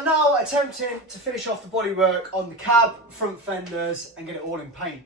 I'm now attempting to finish off the bodywork on the cab, front fenders and get it all in paint.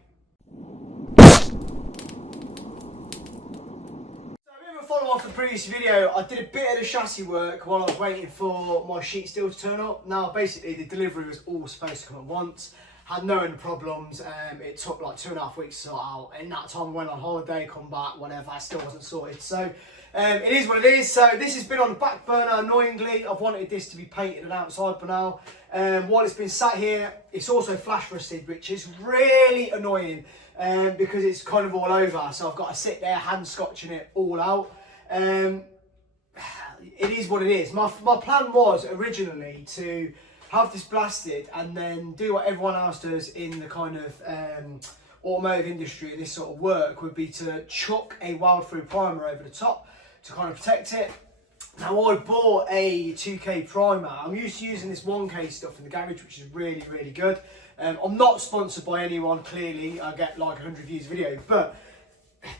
Follow on from the previous video, I did a bit of the chassis work while I was waiting for my sheet steel to turn up. Now basically the delivery was all supposed to come at once, had no end of problems, it took like 2.5 weeks to sort out. In that time I went on holiday, come back, whatever, I still wasn't sorted. So it is what it is. So this has been on the back burner annoyingly. I've wanted this to be painted and outside for now. While it's been sat here, it's also flash rusted, which is really annoying. Because it's kind of all over, so I've got to sit there hand scotching it all out. It is what it is. My plan was originally to have this blasted and then do what everyone else does in the kind of automotive industry and this sort of work, would be to chuck a weld through primer over the top to kind of protect it. Now I bought a 2K primer. I'm used to using this 1K stuff in the garage, which is really, really good. I'm not sponsored by anyone, clearly. I get like 100 views a video, but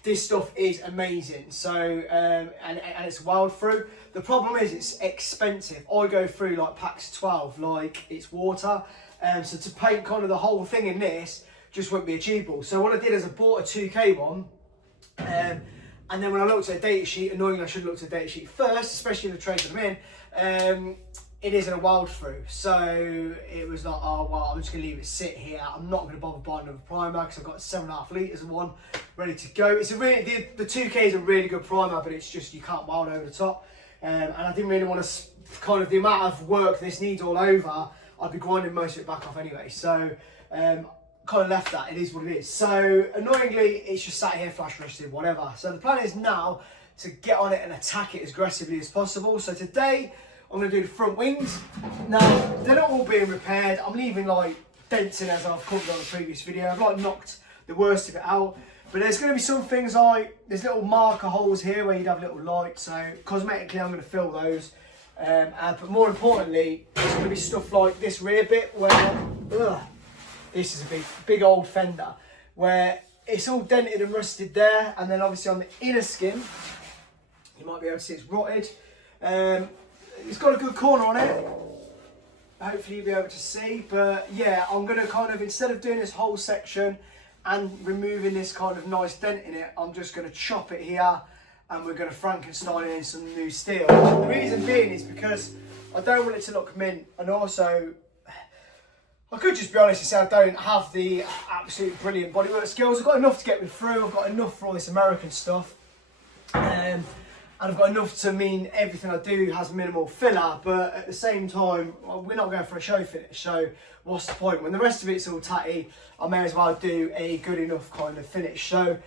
this stuff is amazing. So, and it's weld through. The problem is it's expensive. I go through like packs of 12 like it's water. So to paint kind of the whole thing in this just wouldn't be achievable. So what I did is I bought a 2K one. And then when I looked at a data sheet, annoyingly I should have looked at a data sheet first, especially in the trade that I'm in, it isn't a weld through. So it was like, oh well, I'm just gonna leave it sit here. I'm not gonna bother buying another primer because I've got 7.5 litres of one ready to go. It's a really, the 2K is a really good primer, but it's just, you can't weld over the top. And I didn't really want to, kind of the amount of work this needs all over, I'd be grinding most of it back off anyway. So kind of left that, it is what it is. So annoyingly, it's just sat here flash rusted, whatever. So the plan is now to get on it and attack it as aggressively as possible. So today, I'm going to do the front wings. Now, they're not all being repaired. I'm leaving like dents in as I've covered on the previous video. I've like knocked the worst of it out. But there's going to be some things like, there's little marker holes here where you'd have little lights. So cosmetically, I'm going to fill those. But more importantly, there's going to be stuff like this rear bit where, this is a big old fender, where it's all dented and rusted there. And then obviously on the inner skin, you might be able to see it's rotted. It's got a good corner on it. Hopefully you'll be able to see. But yeah, I'm going to kind of, instead of doing this whole section and removing this kind of nice dent in it, I'm just going to chop it here and we're going to Frankenstein in some new steel. The reason being is because I don't want it to look mint, and also I could just be honest and say I don't have the absolute brilliant bodywork skills. I've got enough to get me through. I've got enough for all this American stuff. And I've got enough to mean everything I do has minimal filler, but at the same time, we're not going for a show finish, so what's the point? When the rest of it's all tatty, I may as well do a good enough kind of finish. So,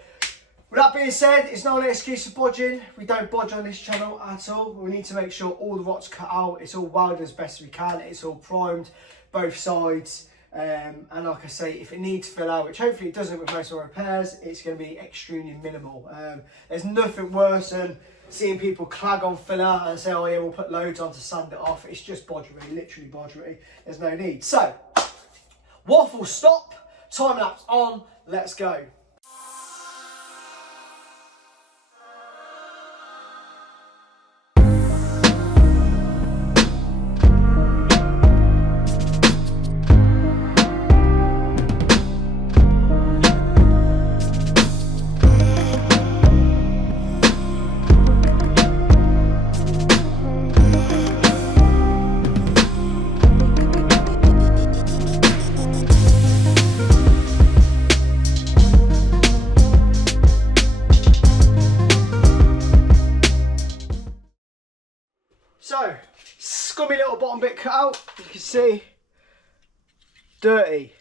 with that being said, it's not an excuse for bodging. We don't bodge on this channel at all. We need to make sure all the rot's cut out, it's all welded as best we can, it's all primed, both sides. And like I say, if it needs filler, which hopefully it doesn't with most of our repairs, it's going to be extremely minimal. There's nothing worse than seeing people clag on filler and say, oh yeah, we'll put loads on to sand it off. It's just bodgery, literally bodgery. There's no need. So, waffle stop, time lapse on, let's go. So, scummy little bottom bit cut out, you can see, dirty.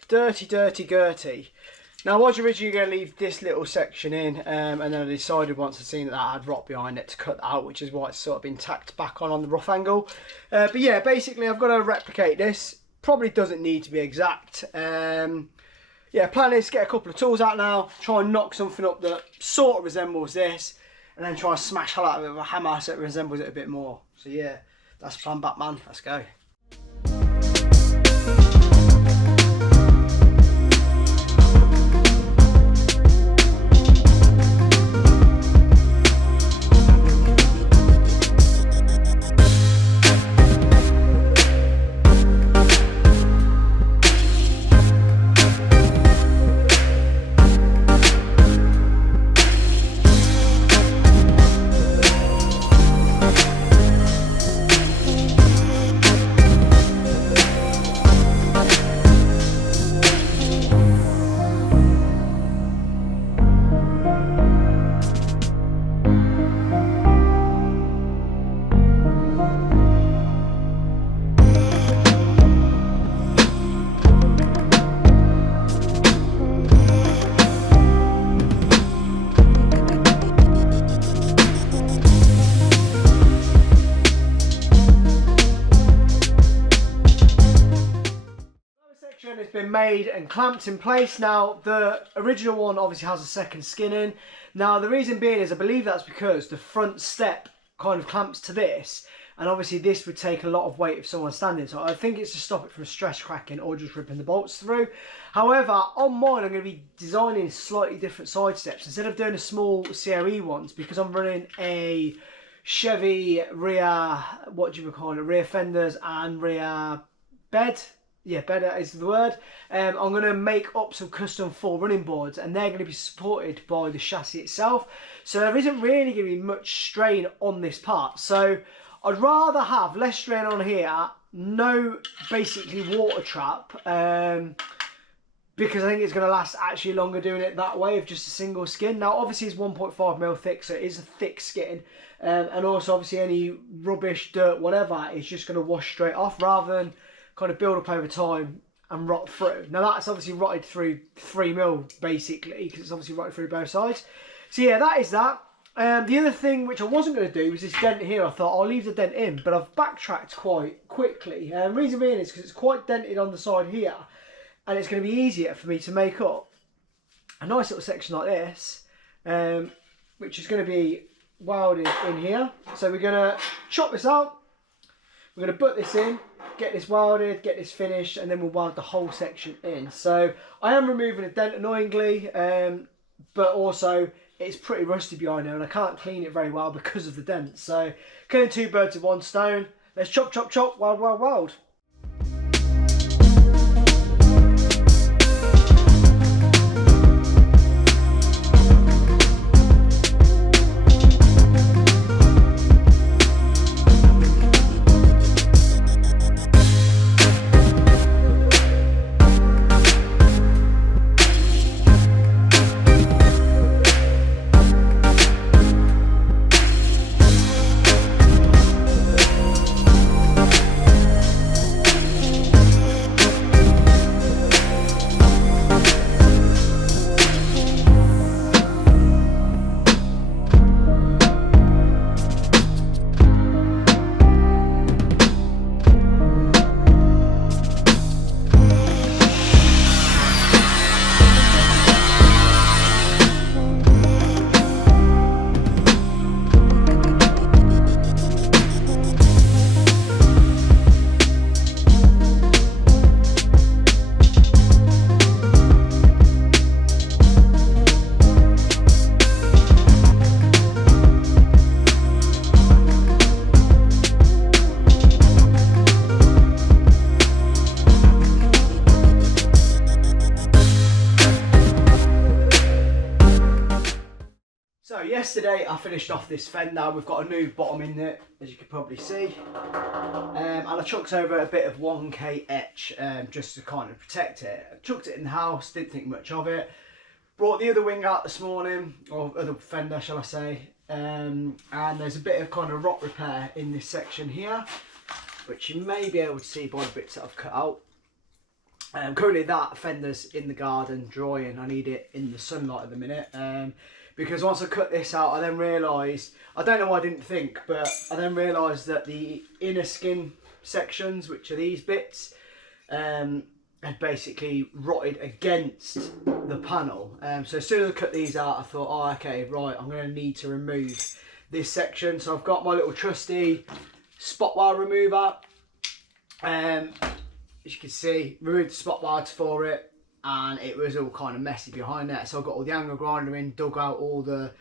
Now I was originally going to leave this little section in, and then I decided once I'd seen that I had rot behind it to cut that out, which is why it's sort of been tacked back on the rough angle. But yeah, basically I've got to replicate this, probably doesn't need to be exact. Yeah, plan is to get a couple of tools out now, try and knock something up that sort of resembles this, and then try and smash hell out of it with a hammer so it resembles it a bit more. So yeah, that's the plan, Batman. Let's go. section has been made and clamped in place. Now the original one obviously has a second skin in. Now the reason being is I believe that's because the front step kind of clamps to this, and obviously this would take a lot of weight if someone's standing, so I think it's to stop it from stress cracking or just ripping the bolts through. However, on mine I'm going to be designing slightly different side steps. Instead of doing the small COE ones, because I'm running a Chevy rear, what do you call it, rear fenders and rear bed. Yeah, better is the word. I'm going to make up some custom 4 running boards, and they're going to be supported by the chassis itself. So there isn't really going to be much strain on this part. So I'd rather have less strain on here, no basically water trap, because I think it's going to last actually longer doing it that way, of just a single skin. Now obviously it's 1.5mm thick, so it is a thick skin. And also obviously any rubbish, dirt, whatever, is just going to wash straight off, rather than kind of build up over time and rot through. Now that's obviously rotted through 3mm basically, because it's obviously rotted through both sides. So yeah, that is that. The other thing which I wasn't going to do was this dent here. I thought I'll leave the dent in, but I've backtracked quite quickly. Reason being is because it's quite dented on the side here, and it's going to be easier for me to make up a nice little section like this, which is going to be welded in here. So we're going to chop this out, we're going to put this in, get this welded, get this finished, and then we'll weld the whole section in. So I am removing a dent annoyingly, but also it's pretty rusty behind there and I can't clean it very well because of the dent. So killing 2 birds with 1 stone. Let's chop, chop, chop, weld, weld, weld. Yesterday I finished off this fender. We've got a new bottom in it, as you can probably see, and I chucked over a bit of 1K etch just to kind of protect it. I chucked it in the house, didn't think much of it. Brought the other wing out this morning, or other fender shall I say, and there's a bit of kind of rot repair in this section here, which you may be able to see by the bits that I've cut out. Currently that fender's in the garden drying. I need it in the sunlight at the minute. Because once I cut this out, I then realised, I don't know why I didn't think, but I then realised that the inner skin sections, which are these bits, had basically rotted against the panel. So as soon as I cut these out, I thought, oh, okay, right, I'm going to need to remove this section. So I've got my little trusty spot wire remover. As you can see, removed the spot wires for it, and it was all kind of messy behind that. So I got all the angle grinder in, dug out all the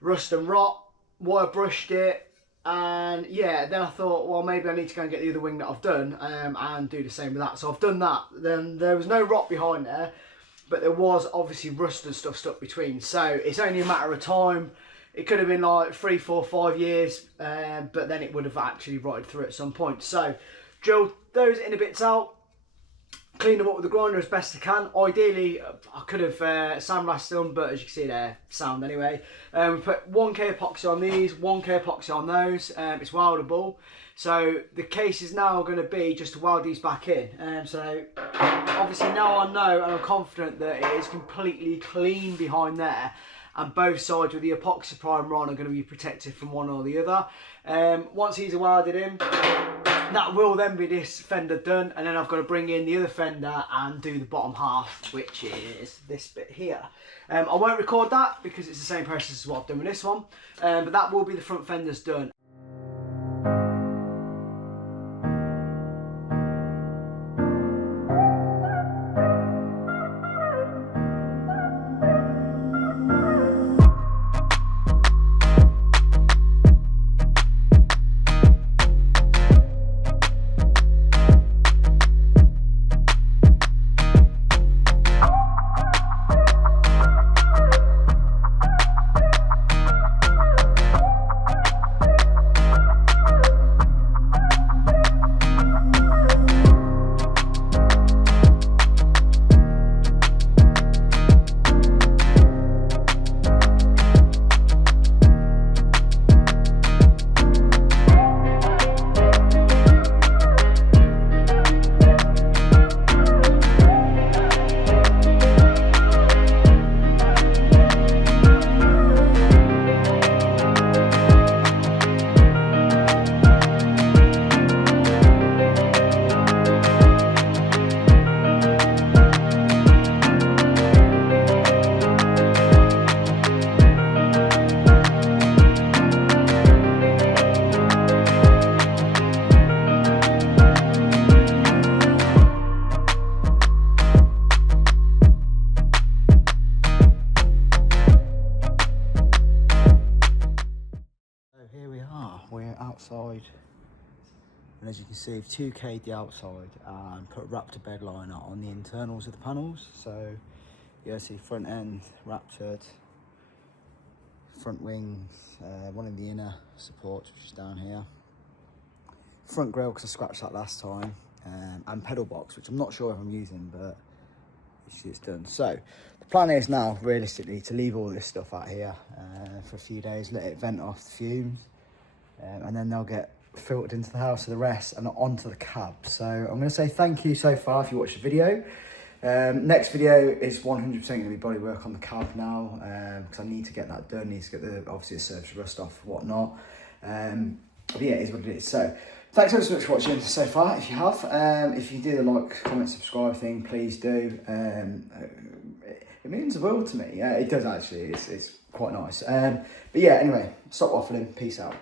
rust and rot, wire brushed it, and yeah, then I thought, well, maybe I need to go and get the other wing that I've done and do the same with that. So I've done that. Then there was no rot behind there, but there was obviously rust and stuff stuck between. So it's only a matter of time. It could have been like 3, 4, 5 years, but then it would have actually rotted through at some point. So drilled those inner bits out, clean them up with the grinder as best I can. Ideally, I could have sandblasted them, but as you can see, they're sound anyway. We put 1K epoxy on these, 1K epoxy on those. It's weldable. So the case is now going to be just to weld these back in. So obviously now I know and I'm confident that it is completely clean behind there, and both sides with the epoxy primer on are going to be protected from one or the other. Once these are welded in, that will then be this fender done, and then I've got to bring in the other fender and do the bottom half, which is this bit here. I won't record that because it's the same process as what I've done with this one, but that will be the front fenders done. We're outside, and as you can see, I've 2K'd the outside and put Raptor bed liner on the internals of the panels. So you see front end Raptored, front wings, one in the inner supports, which is down here, front grille because I scratched that last time, and pedal box, which I'm not sure if I'm using, but it's done. So the plan is now realistically to leave all this stuff out here for a few days, let it vent off the fumes, and then they'll get filtered into the house for the rest and onto the cab. So I'm going to say thank you so far if you watched the video. Next video is 100% going to be body work on the cab now, because I need to get that done. Need to get the obviously the surface rust off and whatnot. But yeah, it is what it is. So thanks so much for watching so far. If you have, if you do the like, comment, subscribe thing, please do. It means the world to me. It does actually. It's quite nice. But yeah, anyway, stop waffling. Peace out.